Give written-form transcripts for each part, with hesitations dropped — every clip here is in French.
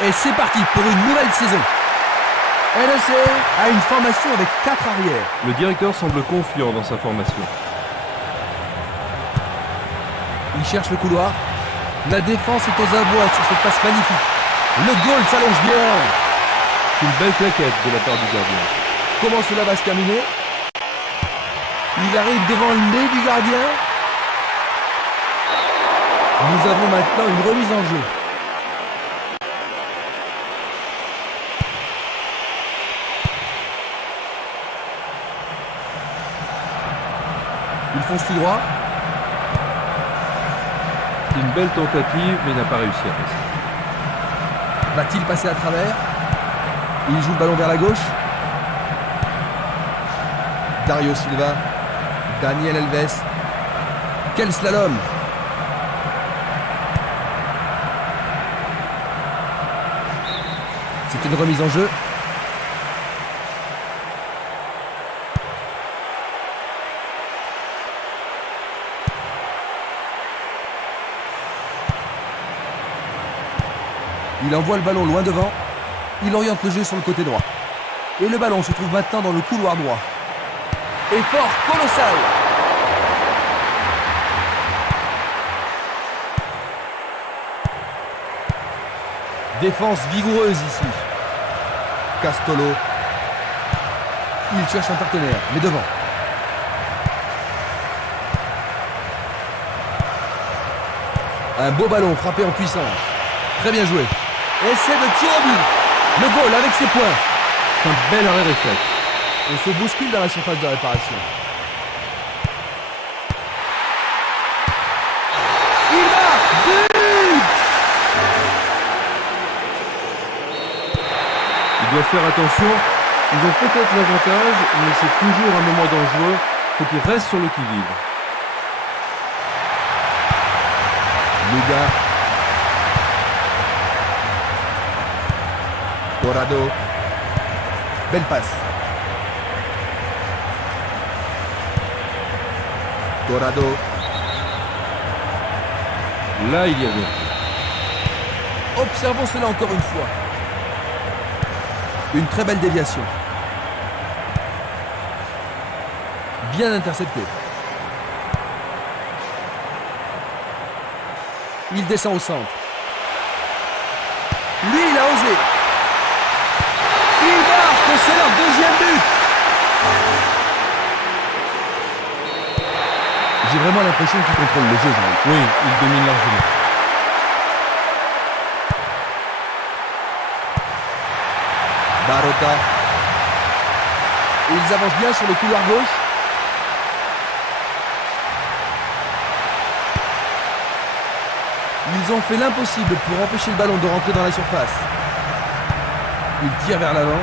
Et c'est parti pour une nouvelle saison. LEC a une formation avec 4 arrières. Le directeur semble confiant dans sa formation. Il cherche le couloir. La défense est aux abois sur cette passe magnifique. Le goal s'allonge bien. C'est une belle claquette de la part du gardien. Comment cela va se terminer? Il arrive devant le nez du gardien. Nous avons maintenant une remise en jeu. Il fonce tout droit. C'est une belle tentative, mais n'a pas réussi à passer. Va-t-il passer à travers? Il joue le ballon vers la gauche. Dario Silva. Daniel Alves. Quel slalom! C'est une remise en jeu. Il envoie le ballon loin devant. Il oriente le jeu sur le côté droit. Et le ballon se trouve maintenant dans le couloir droit. Effort colossal. Défense vigoureuse ici. Castolo. Il cherche un partenaire, mais devant. Un beau ballon frappé en puissance. Très bien joué. Essai de tir au but. Le goal avec ses points. C'est un bel arrêt réflexe. On se bouscule dans la surface de réparation. Il marque. But! Ils doivent faire attention. Ils ont peut-être l'avantage, mais c'est toujours un moment dangereux. Il faut qu'ils restent sur le qui-vive. Luga. Dorado. Belle passe. Dorado. Là, il y avait. Observons cela encore une fois. Une très belle déviation. Bien intercepté. Il descend au centre. Lui, il a osé. Il marque, c'est leur deuxième but. J'ai vraiment l'impression qu'il contrôle le jeu, Jean-Luc. Oui, il domine largement. Barota. Ils avancent bien sur le couloir gauche. Ils ont fait l'impossible pour empêcher le ballon de rentrer dans la surface. Ils tirent vers l'avant.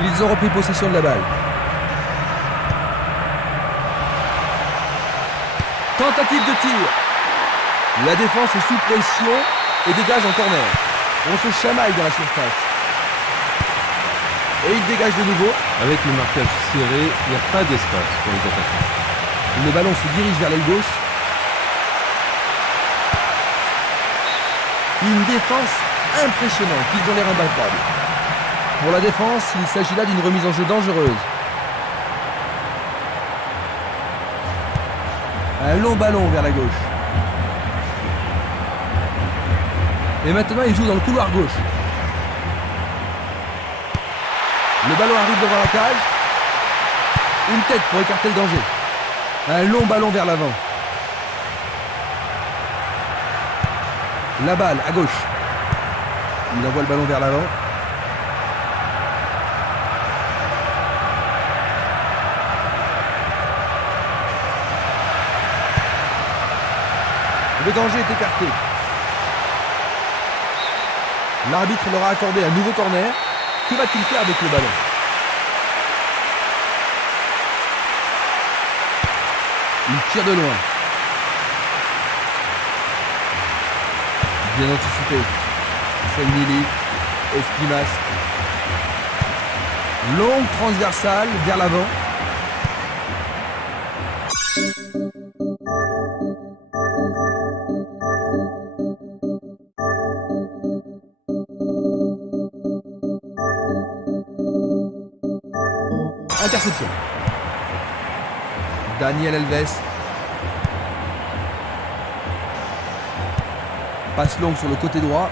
Ils ont repris possession de la balle. Tentative de tir. La défense est sous pression et dégage en corner. On se chamaille dans la surface. Et il dégage de nouveau. Avec le marquage serré, il n'y a pas d'espace pour les attaquants. Le ballon se dirige vers l'aile gauche. Une défense impressionnante. Ils ont l'air imbattables. Pour la défense, il s'agit là d'une remise en jeu dangereuse. Un long ballon vers la gauche. Et maintenant, il joue dans le couloir gauche. Le ballon arrive devant la cage. Une tête pour écarter le danger. Un long ballon vers l'avant. La balle à gauche. Il envoie le ballon vers l'avant. Le danger est écarté. L'arbitre leur a accordé un nouveau corner. Que va-t-il faire avec le ballon? Il tire de loin. Bien anticipé. Selmili, Espinas. Longue transversale vers l'avant. Interception. Daniel Alves. Passe longue sur le côté droit.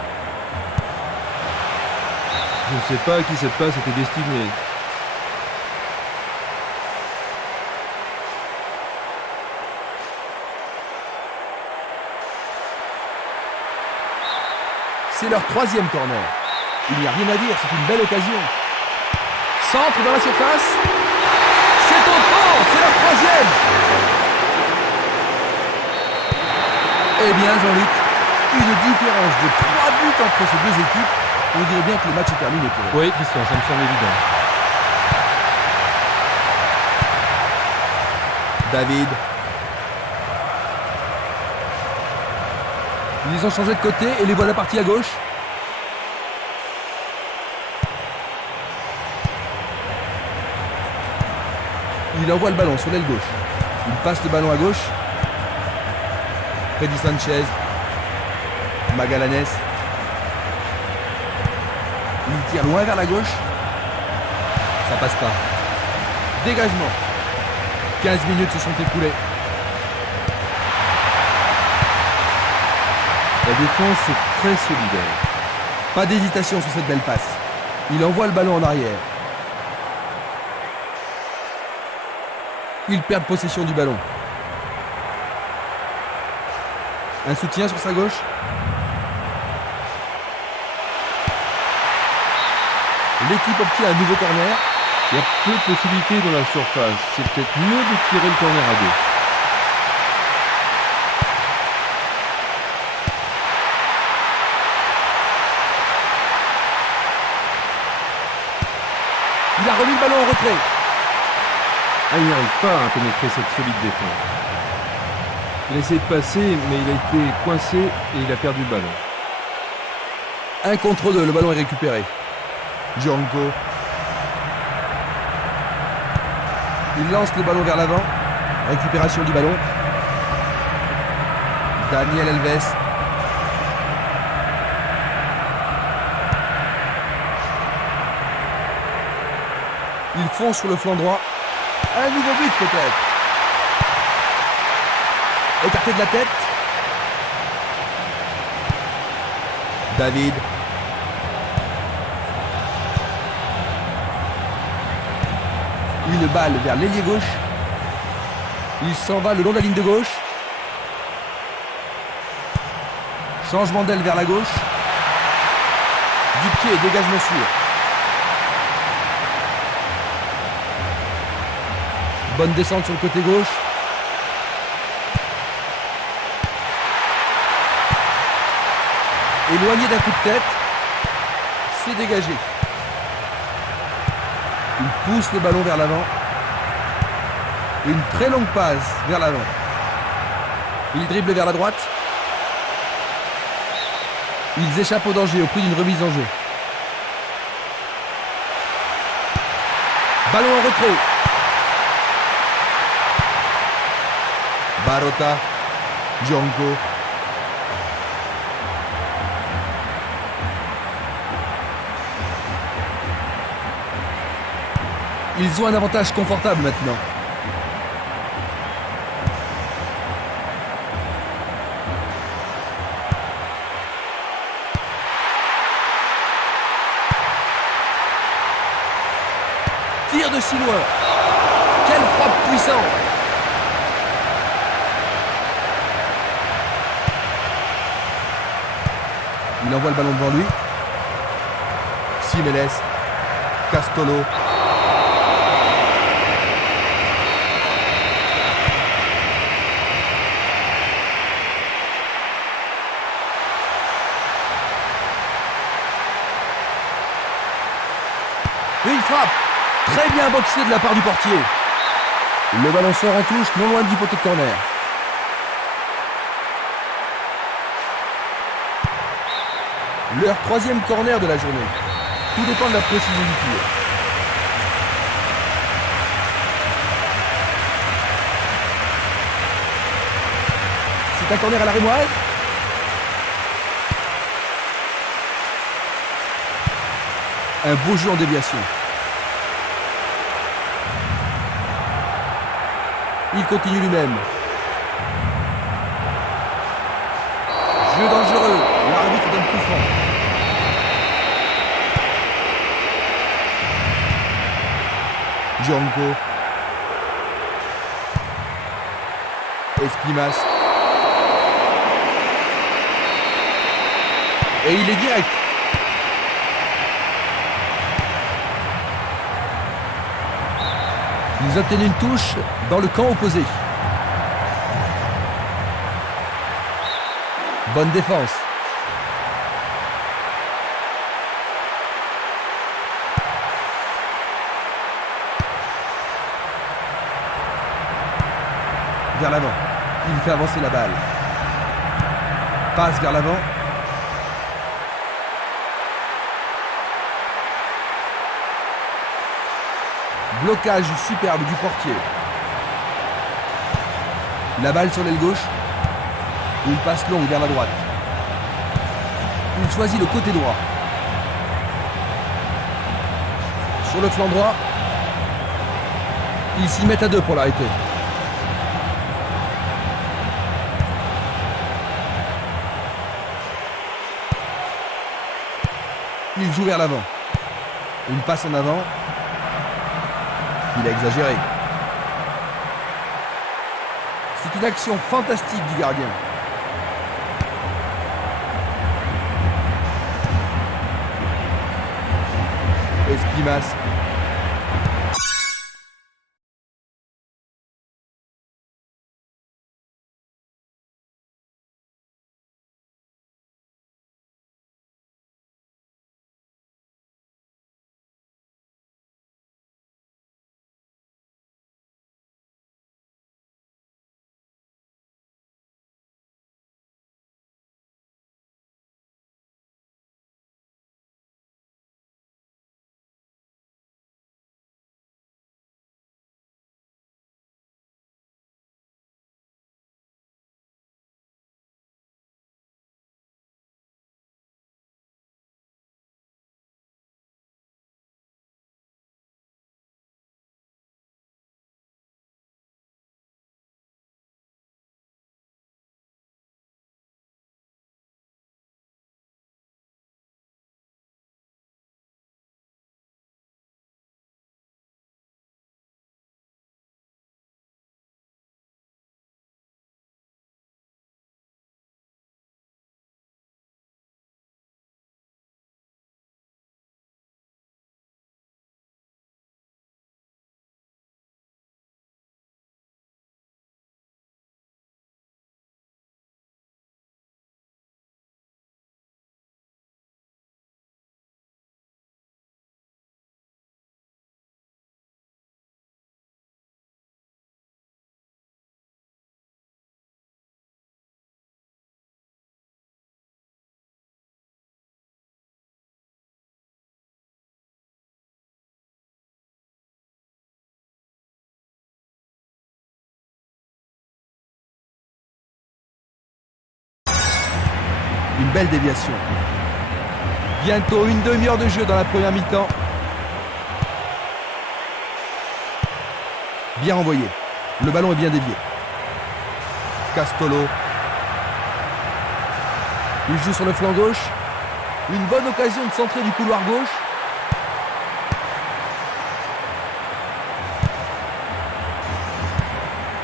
Je ne sais pas à qui cette passe était destinée. C'est leur 3e corner. Il n'y a rien à dire, c'est une belle occasion. Centre dans la surface. C'est au fond, c'est leur 3e. Eh bien Jean-Luc, une différence de 3 buts entre ces deux équipes. On dirait bien que le match est terminé pour eux. Oui, Christian, ça me semble évident. David. Ils ont changé de côté et les voilà partis à gauche. Il envoie le ballon sur l'aile gauche. Il passe le ballon à gauche. Freddy Sanchez. Magallanes. Il tire loin vers la gauche. Ça passe pas. Dégagement. 15 minutes se sont écoulées. La défense est très solidaire. Pas d'hésitation sur cette belle passe. Il envoie le ballon en arrière. Ils perdent possession du ballon. Un soutien sur sa gauche. L'équipe obtient un nouveau corner. Il y a peu de possibilités dans la surface. C'est peut-être mieux de tirer le corner à deux. Il a remis le ballon en retrait. Ah, il n'y arrive pas à pénétrer cette solide défense. Il a essayé de passer, mais il a été coincé et il a perdu le ballon. 1 contre 2, le ballon est récupéré. Django. Il lance le ballon vers l'avant. Récupération du ballon. Daniel Alves. Ils foncent sur le flanc droit. Un nouveau but peut-être. Écarté de la tête. David. Une balle vers l'ailier gauche. Il s'en va le long de la ligne de gauche. Changement d'aile vers la gauche. Du pied, dégagement sûr. Bonne descente sur le côté gauche. Éloigné d'un coup de tête. C'est dégagé. Il pousse le ballon vers l'avant. Une très longue passe vers l'avant. Il dribble vers la droite. Ils échappent au danger au prix d'une remise en jeu. Ballon en retrait. Barota. Django. Ils ont un avantage confortable maintenant. Tir de si loin. Quelle frappe puissante. Il envoie le ballon devant lui. Simeles. Castolo. Et il frappe. Très bien boxé de la part du portier. Le ballon sort en touche, non loin du poteau de corner. Leur 3e corner de la journée. Tout dépend de la précision du tir. C'est un corner à la rémoise. Un beau jeu en déviation. Il continue lui-même. Jeu dangereux. L'arbitre donne coup franc. Django. Espimas. Et il est direct. Nous obtenons une touche dans le camp opposé. Bonne défense. Vers l'avant. Il fait avancer la balle. Passe vers l'avant. Blocage superbe du portier. La balle sur l'aile gauche. Une passe longue vers la droite. Il choisit le côté droit. Sur le flanc droit. Ils s'y mettent à deux pour l'arrêter. Il joue vers l'avant. Une passe en avant. Il a exagéré. C'est une action fantastique du gardien. Espimas. Une belle déviation. Bientôt une demi-heure de jeu dans la première mi-temps. Bien renvoyé. Le ballon est bien dévié. Castolo. Il joue sur le flanc gauche. Une bonne occasion de centrer du couloir gauche.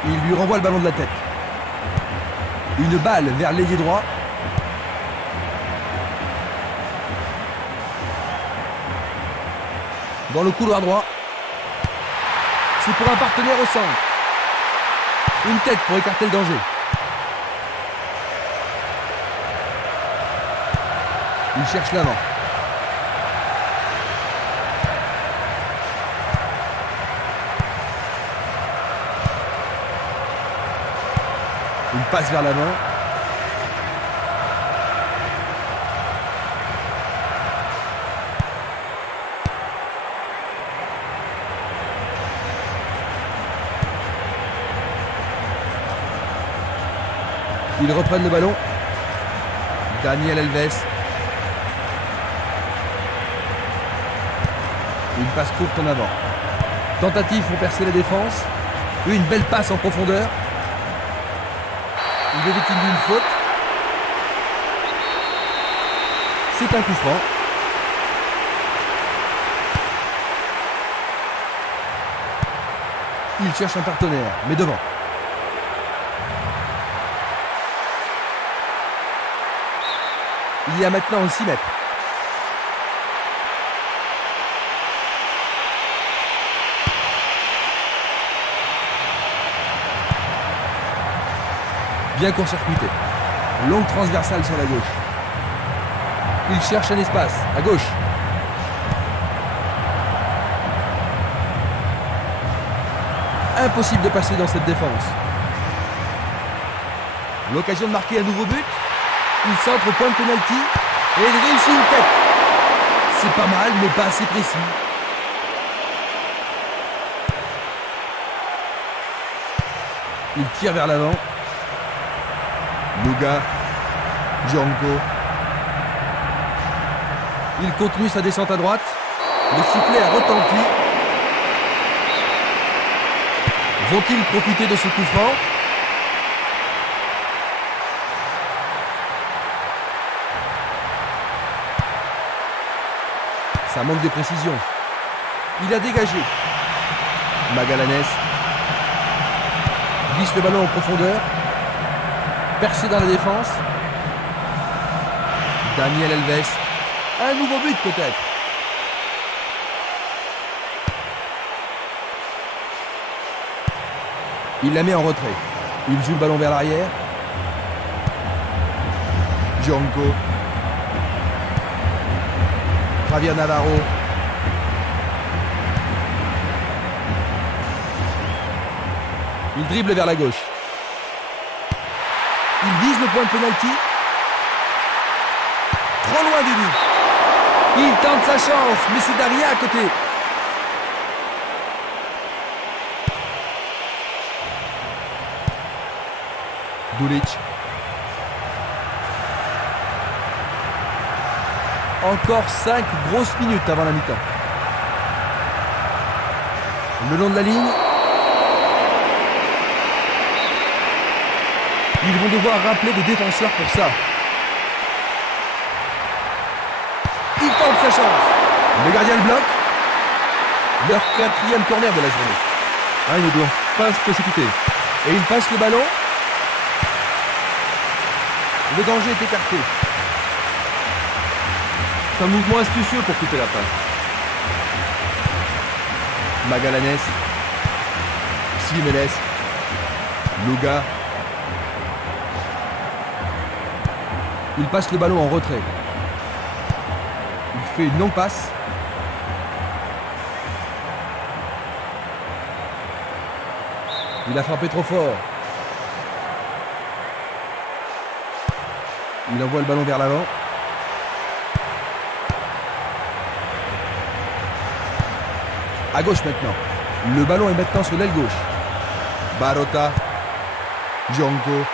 Il lui renvoie le ballon de la tête. Une balle vers l'ailier droit. Dans le couloir droit. C'est pour un partenaire au centre. Une tête pour écarter le danger. Il cherche l'avant. Une passe vers l'avant. Ils reprennent le ballon. Daniel Alves. Une passe courte en avant. Tentative pour percer la défense. Une belle passe en profondeur. Il est victime d'une faute. C'est un coup franc. Il cherche un partenaire, mais devant. Il y a maintenant 6 mètres. Bien court-circuité. Longue transversale sur la gauche. Il cherche un espace, à gauche. Impossible de passer dans cette défense. L'occasion de marquer un nouveau but. Il centre au point de pénalty et il réussit une tête. C'est pas mal, mais pas assez précis. Il tire vers l'avant. Luga, Django. Il continue sa descente à droite. Le sifflet a retenti. Vont-ils profiter de ce coup franc? Ça manque de précision. Il a dégagé. Magallanes glisse le ballon en profondeur. Percé dans la défense. Daniel Alves. Un nouveau but peut-être. Il la met en retrait. Il joue le ballon vers l'arrière. Django. Javier Navarro. Il dribble vers la gauche. Il vise le point de pénalty. Trop loin du but. Il tente sa chance, mais c'est Daria à côté. Dulic. Encore 5 grosses minutes avant la mi-temps. Le long de la ligne. Ils vont devoir rappeler des défenseurs pour ça. Il tente sa chance. Le gardien le bloque. Leur 4e corner de la journée. Ils ne doivent pas se précipiter. Et il passe le ballon. Le danger est écarté. C'est un mouvement astucieux pour couper la passe. Magallanes. Simenes. Luga. Il passe le ballon en retrait. Il fait une non-passe. Il a frappé trop fort. Il envoie le ballon vers l'avant. À gauche maintenant. Le ballon est maintenant sur l'aile gauche. Barota. Django.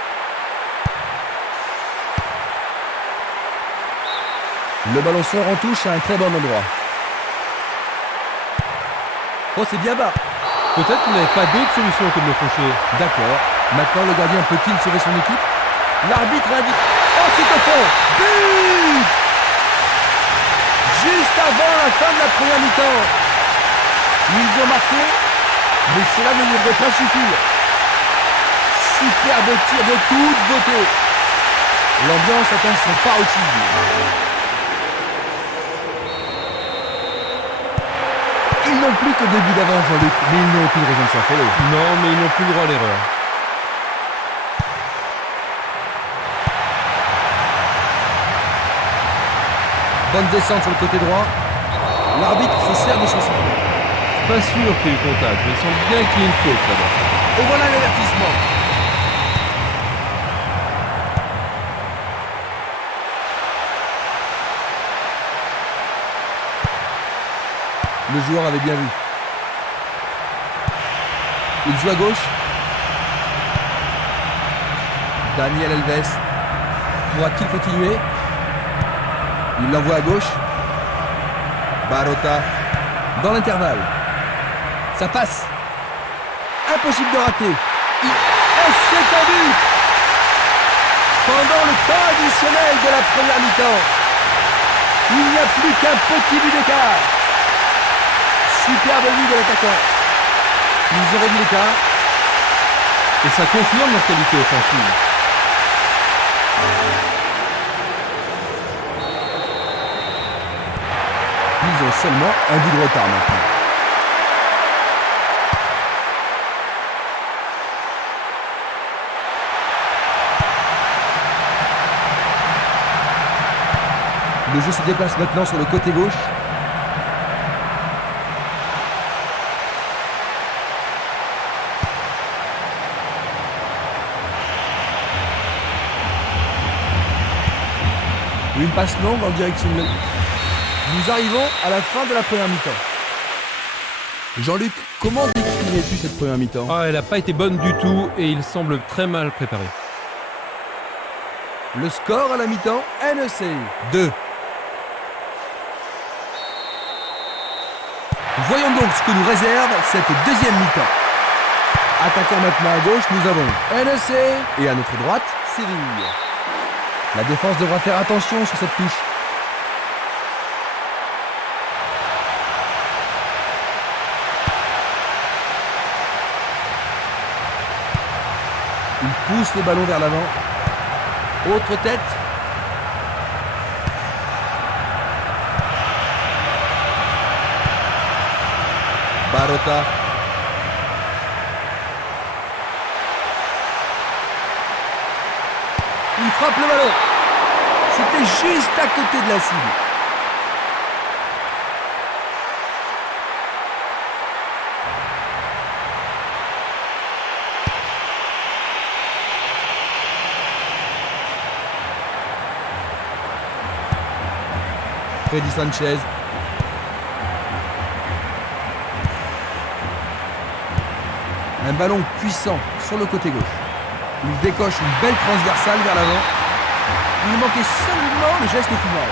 Le ballon sort en touche à un très bon endroit. Oh, c'est bien bas. Peut-être qu'il n'avait pas d'autre solution que de le faucher. D'accord. Maintenant, le gardien peut-il sauver son équipe? L'arbitre indique. Oh, c'est au fond. But! Juste avant la fin de la première mi-temps. Ils ont marqué, mais cela ne devrait pas suffire. Superbe tir de toute beauté. L'ambiance atteint son paroxysme. Ils n'ont plus que 2 buts d'avance, Jean-Luc, mais ils n'ont aucune raison de s'affoler. Non, mais ils n'ont plus le droit à l'erreur. Bonne descente sur le côté droit. L'arbitre se sert de son sifflet. Pas sûr qu'il y ait eu contact, mais il semble bien qu'il y ait une faute là-bas. Et voilà l'avertissement. Le joueur avait bien vu. Il joue à gauche. Daniel Alves. Pourra-t-il continuer? Il l'envoie à gauche. Barota. Dans l'intervalle. Ça passe. Impossible de rater. Et c'est un but pendant le temps additionnel de la première mi-temps. Il n'y a plus qu'un petit but d'écart. Superbe but de l'attaquant. Ils ont réduit l'écart. Et ça confirme leur qualité offensive. Ils ont seulement un but de retard maintenant. Le jeu se déplace maintenant sur le côté gauche. Une passe longue en direction de... Nous arrivons à la fin de la première mi-temps. Jean-Luc, comment décrirais-tu cette première mi-temps? Elle n'a pas été bonne du tout et il semble très mal préparé. Le score à la mi-temps, NEC 2. Voyons donc ce que nous réserve cette deuxième mi-temps. Attaquant maintenant à gauche, nous avons NEC et à notre droite, Séville. La défense devra faire attention sur cette touche. Il pousse le ballon vers l'avant. Autre tête. Barota. Il frappe le ballon. C'était juste à côté de la cible. Freddy Sanchez. Un ballon puissant sur le côté gauche. Il décoche une belle transversale vers l'avant. Il manquait seulement le geste final.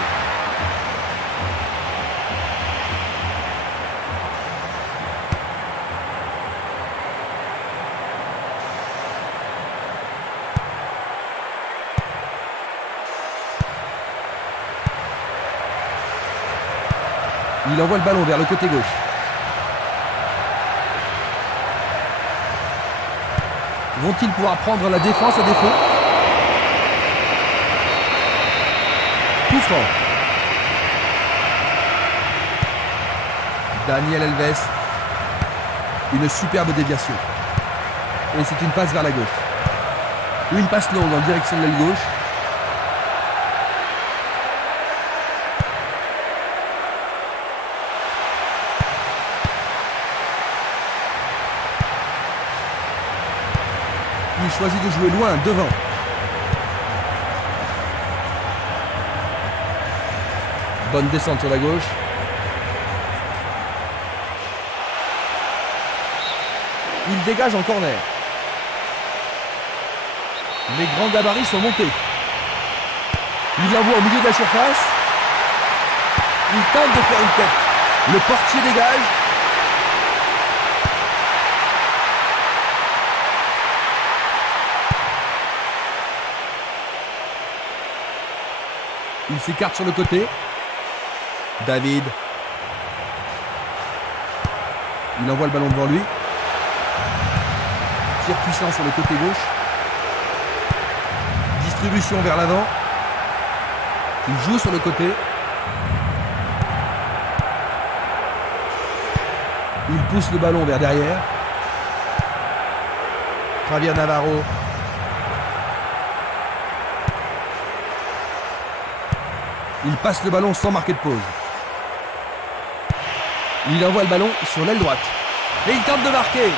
Il envoie le ballon vers le côté gauche. Vont-ils pouvoir prendre la défense à défaut? Coup franc. Daniel Alves. Une superbe déviation. Et c'est une passe vers la gauche. Une passe longue en direction de l'aile gauche. Il choisit de jouer loin, devant. Bonne descente sur la gauche. Il dégage en corner. Les grands gabarits sont montés. Il l'envoie au milieu de la surface. Il tente de faire une tête. Le portier dégage. Il s'écarte sur le côté. David. Il envoie le ballon devant lui. Tir puissant sur le côté gauche. Distribution vers l'avant. Il joue sur le côté. Il pousse le ballon vers derrière. Javier Navarro. Il passe le ballon sans marquer de pause. Il envoie le ballon sur l'aile droite. Et il tente de marquer.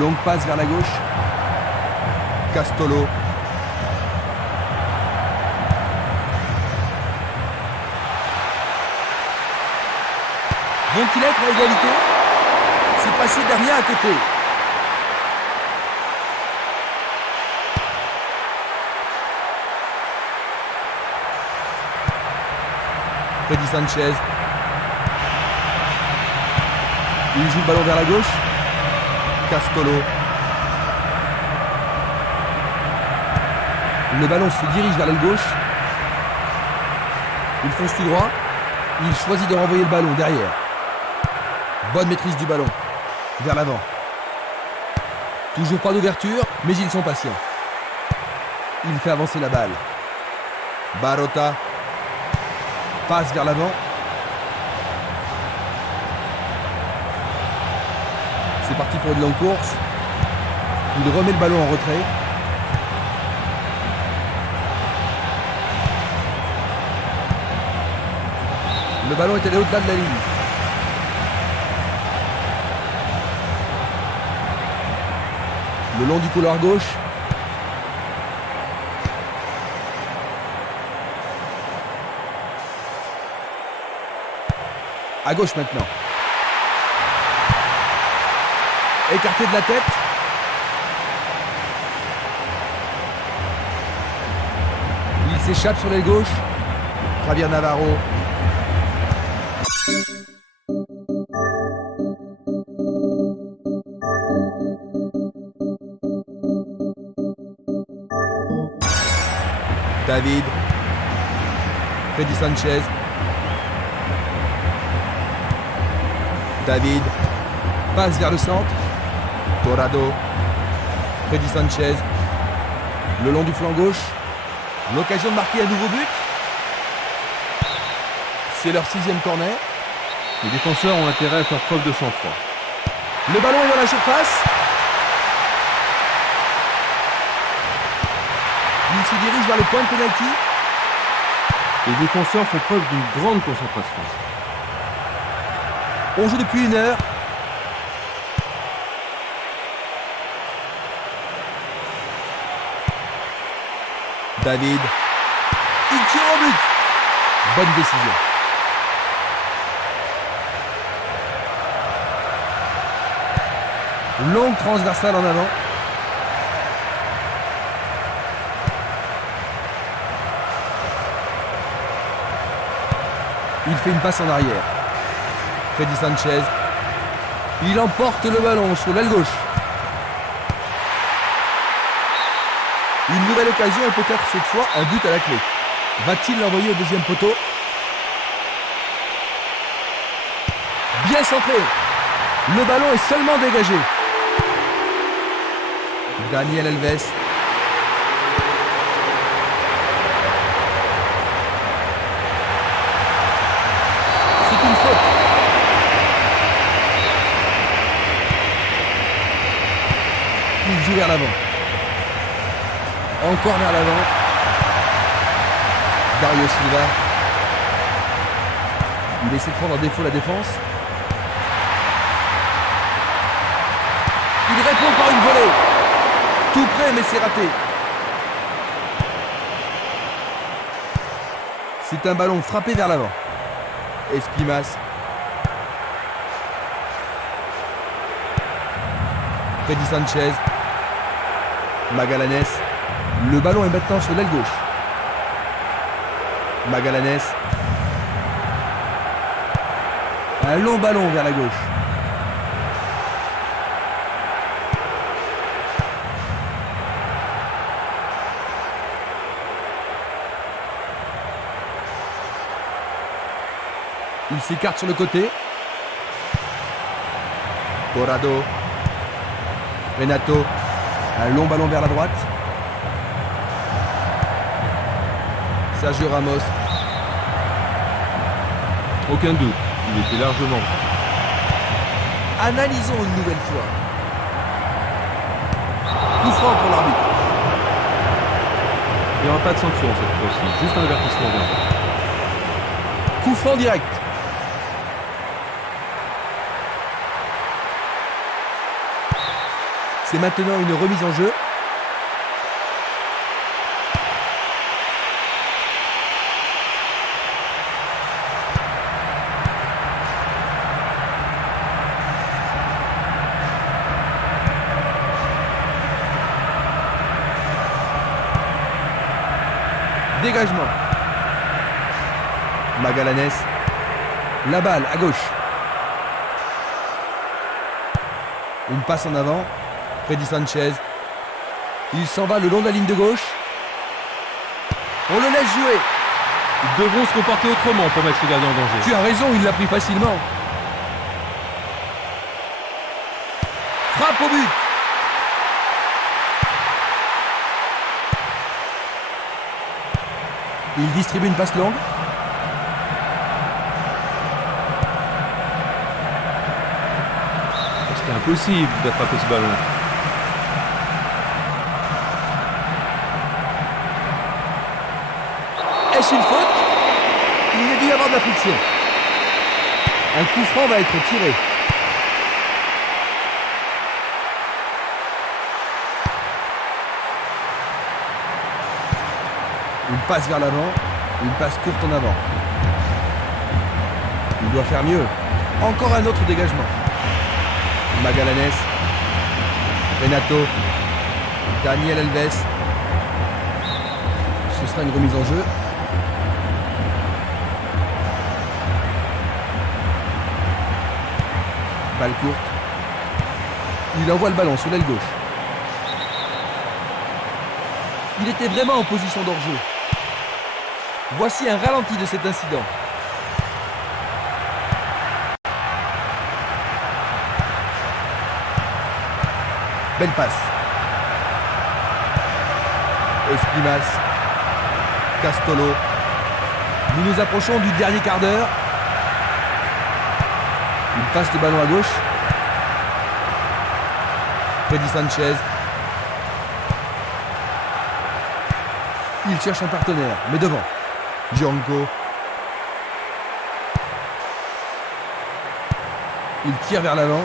Longue passe vers la gauche. Castolo. Vont-ils être à égalité? C'est passé derrière à côté. Freddy Sanchez. Il joue le ballon vers la gauche. Castolo. Le ballon se dirige vers l'aile gauche. Il fonce tout droit. Il choisit de renvoyer le ballon derrière. Bonne maîtrise du ballon. Vers l'avant. Toujours pas d'ouverture, mais ils sont patients. Il fait avancer la balle. Barota. Passe vers l'avant. C'est parti pour une longue course. Il remet le ballon en retrait. Le ballon est allé au-delà de la ligne. Le long du couloir gauche. À gauche maintenant. Écarté de la tête. Il s'échappe sur l'aile gauche. Javier Navarro. David. Freddy Sanchez. David. Passe vers le centre. Torrado. Freddy Sanchez. Le long du flanc gauche. L'occasion de marquer un nouveau but. C'est leur 6e corner. Les défenseurs ont intérêt à faire preuve de sang-froid. Le ballon est dans la surface. Il se dirige vers le point de pénalty. Les défenseurs font preuve d'une grande concentration. On joue depuis 1 heure. David. Il tire au but. Bonne décision. Longue transversale en avant. Il fait une passe en arrière. Freddy Sanchez. Il emporte le ballon sur l'aile gauche. Une nouvelle occasion et peut-être cette fois un but à la clé. Va-t-il l'envoyer au deuxième poteau? Bien centré. Le ballon est seulement dégagé. Daniel Alves. C'est une faute. Il joue vers l'avant. Encore vers l'avant. Dario Silva. Il essaie de prendre en défaut la défense. Il répond par une volée. Tout près, mais c'est raté. C'est un ballon frappé vers l'avant. Espimas. Freddy Sanchez. Magallanes. Le ballon est maintenant sur l'aile gauche. Magallanes. Un long ballon vers la gauche. Il s'écarte sur le côté. Torrado. Renato. Un long ballon vers la droite. Sergio Ramos. Aucun doute, il était largement. Analysons une nouvelle fois. Coup franc pour l'arbitre. Il n'y aura pas de sanction cette fois-ci, juste un avertissement verbal. Coup franc direct. C'est maintenant une remise en jeu. Dégagement. Magallanes. La balle à gauche. Une passe en avant. Freddy Sanchez. Il s'en va le long de la ligne de gauche. On le laisse jouer. Ils devront se comporter autrement pour mettre ce gardien en danger. Tu as raison, il l'a pris facilement. Frappe au but. Il distribue une passe longue. C'était impossible d'attraper ce ballon. Est-ce une faute? Il y a dû y avoir de la friction. Un coup franc va être tiré. Une passe vers l'avant, une passe courte en avant. Il doit faire mieux. Encore un autre dégagement. Magallanes. Renato. Daniel Alves. Ce sera une remise en jeu. Balle courte. Il envoie le ballon sur l'aile gauche. Il était vraiment en position d'hors-jeu. Voici un ralenti de cet incident. Belle passe. Esquimas. Castolo. Nous nous approchons du dernier quart d'heure. Il passe le ballon à gauche. Freddy Sanchez. Il cherche un partenaire, mais devant. Django. Il tire vers l'avant.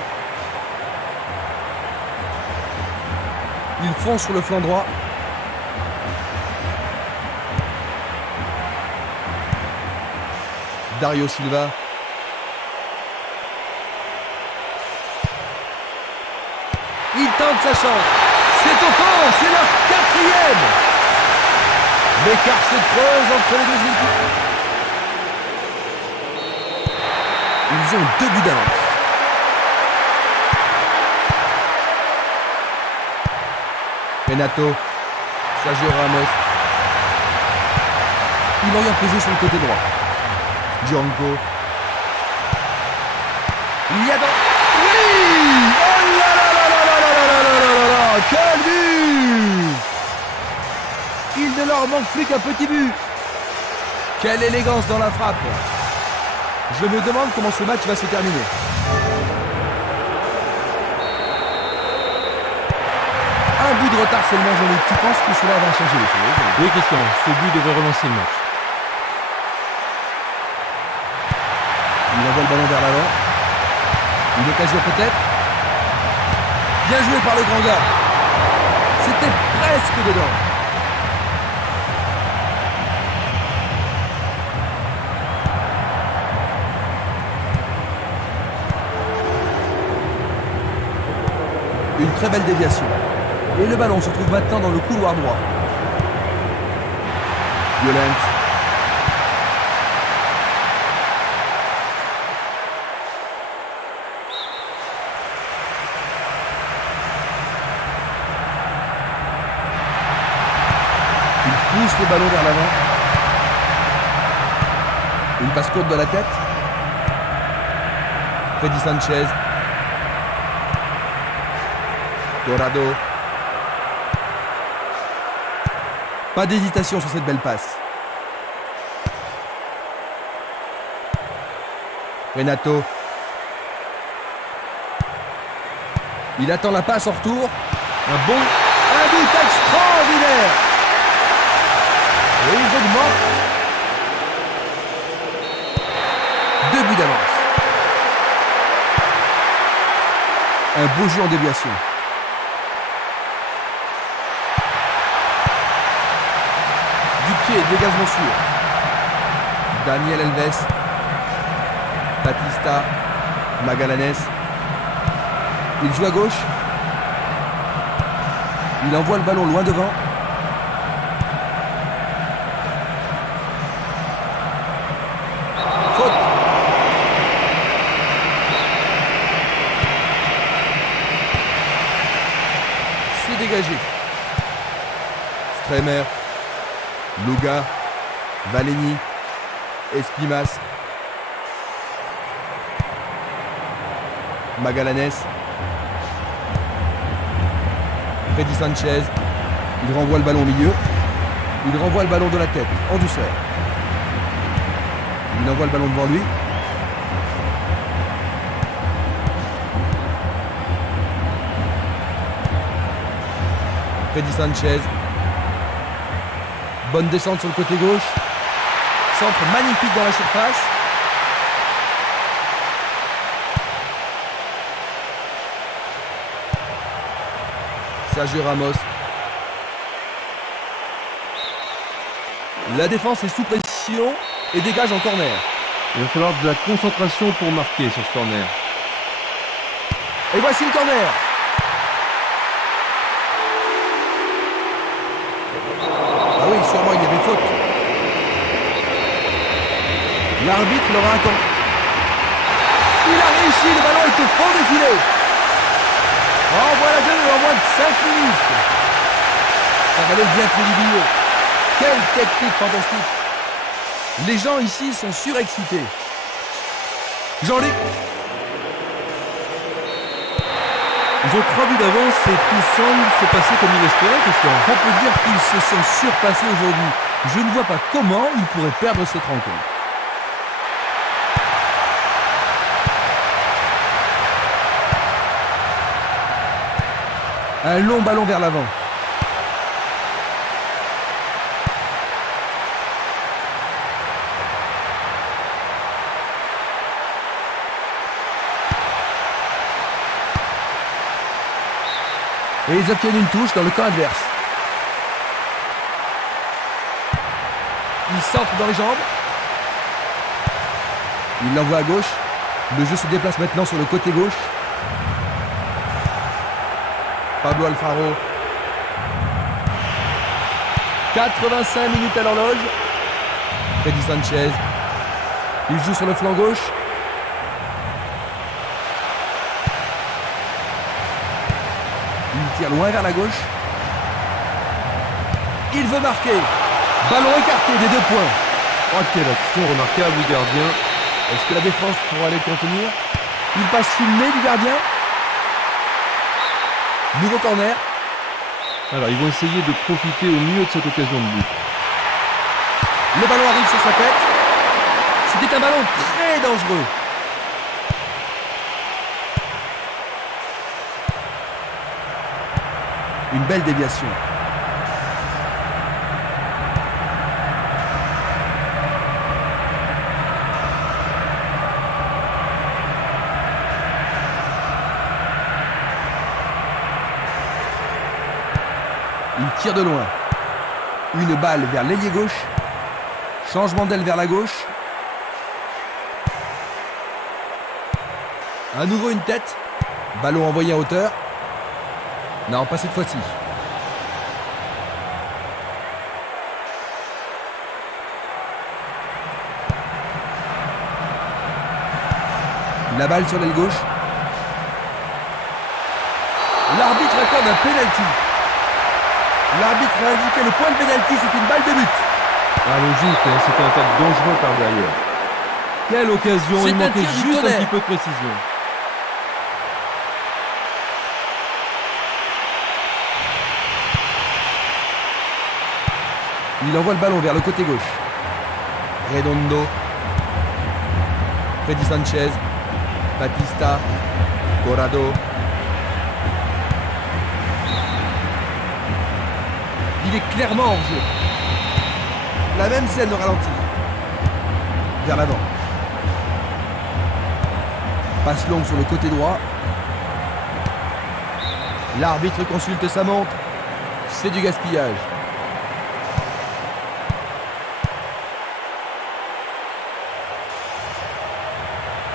Il fonce sur le flanc droit. Dario Silva. Il tente sa chance. C'est au fond, c'est leur quatrième. L'écart se creuse entre les deux équipes. Ils ont 2 buts d'avance. Renato. Sergio Ramos. Il oriente le jeu sur le côté droit. Django. Il y a dans... Oui! Oh là là là là là là là là là là là! Quel but! Il ne leur manque plus qu'un petit but. Quelle élégance dans la frappe. Je me demande comment ce match va se terminer. Un but de retard seulement, Jean-Luc. Tu penses que cela va changer les choses? Oui, Christian, ce but devrait relancer le match. Il envoie le ballon vers l'avant. Une occasion peut-être. Bien joué par le grand gars. C'était presque dedans. Une très belle déviation. Et le ballon se trouve maintenant dans le couloir droit. Violent. Il pousse le ballon vers l'avant. Une passe courte de la tête. Freddy Sanchez. Dorado. Pas d'hésitation sur cette belle passe. Renato. Il attend la passe en retour. Un but extraordinaire. Et ils augmentent. 2 buts d'avance. Un beau jeu en déviation. Du pied, dégagement sûr. Daniel Alves. Batista. Magallanes. Il joue à gauche. Il envoie le ballon loin devant. dégagé. Stremer, Luga, Valeni, Espimas, Magallanes, Freddy Sanchez. Il renvoie le ballon au milieu. Il renvoie le ballon de la tête, en douceur. Il envoie le ballon devant lui. Freddy Sanchez. Bonne descente sur le côté gauche. Centre magnifique dans la surface. Sergio Ramos. La défense est sous pression et dégage en corner. Il va falloir de la concentration pour marquer sur ce corner. Et voici le corner. Ah oui, sûrement il y avait faute. L'arbitre l'aura accordé. Il a réussi, le ballon est au fond du filet. Renvoie la gueule en moins de 5 minutes. Ça valait bien plus du billet. Quelle technique fantastique. Les gens ici sont surexcités. Jean-Luc. Ils ont 3 buts d'avance et tout semble se passer comme il espérait, Christian. On peut dire qu'ils se sont surpassés aujourd'hui. Je ne vois pas comment ils pourraient perdre cette rencontre. Un long ballon vers l'avant. Et ils obtiennent une touche dans le camp adverse. Il centre dans les jambes. Il l'envoie à gauche. Le jeu se déplace maintenant sur le côté gauche. Pablo Alfaro. 85 minutes à l'horloge. Freddy Sanchez. Il joue sur le flanc gauche. Il tire loin vers la gauche. Il veut marquer. Ballon écarté des 2 points. Oh, quelle action remarquable du gardien. Est-ce que la défense pourra les contenir? Il passe sous le nez du gardien. Nouveau corner. Alors, ils vont essayer de profiter au mieux de cette occasion de but. Le ballon arrive sur sa tête. C'était un ballon très dangereux. Une belle déviation. Il tire de loin. Une balle vers l'ailier gauche. Changement d'aile vers la gauche. À nouveau une tête. Ballon envoyé en hauteur. Non, pas cette fois-ci. La balle sur l'aile gauche. L'arbitre accorde un penalty. L'arbitre a indiqué le point de penalty, c'est une balle de but. Ah, logique, hein, c'était un tacle dangereux par derrière. Quelle occasion, C'est il un manquait tir du juste un tonnerre. petit peu de précision. Il envoie le ballon vers le côté gauche. Redondo. Freddy Sanchez. Batista. Corrado. Il est clairement hors jeu. La même scène au ralenti. Vers l'avant. Passe longue sur le côté droit. L'arbitre consulte sa montre. C'est du gaspillage.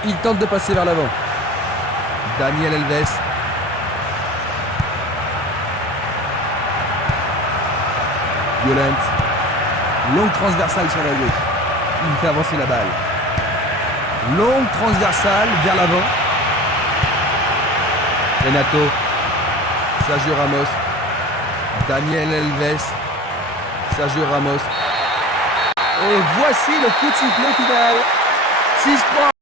Il tente de passer vers l'avant. Daniel Alves. Violent. Longue transversale sur la gauche. Il fait avancer la balle. Longue transversale vers l'avant. Renato. Sergio Ramos. Daniel Alves. Sergio Ramos. Et voici le coup de sifflet final. 6 points.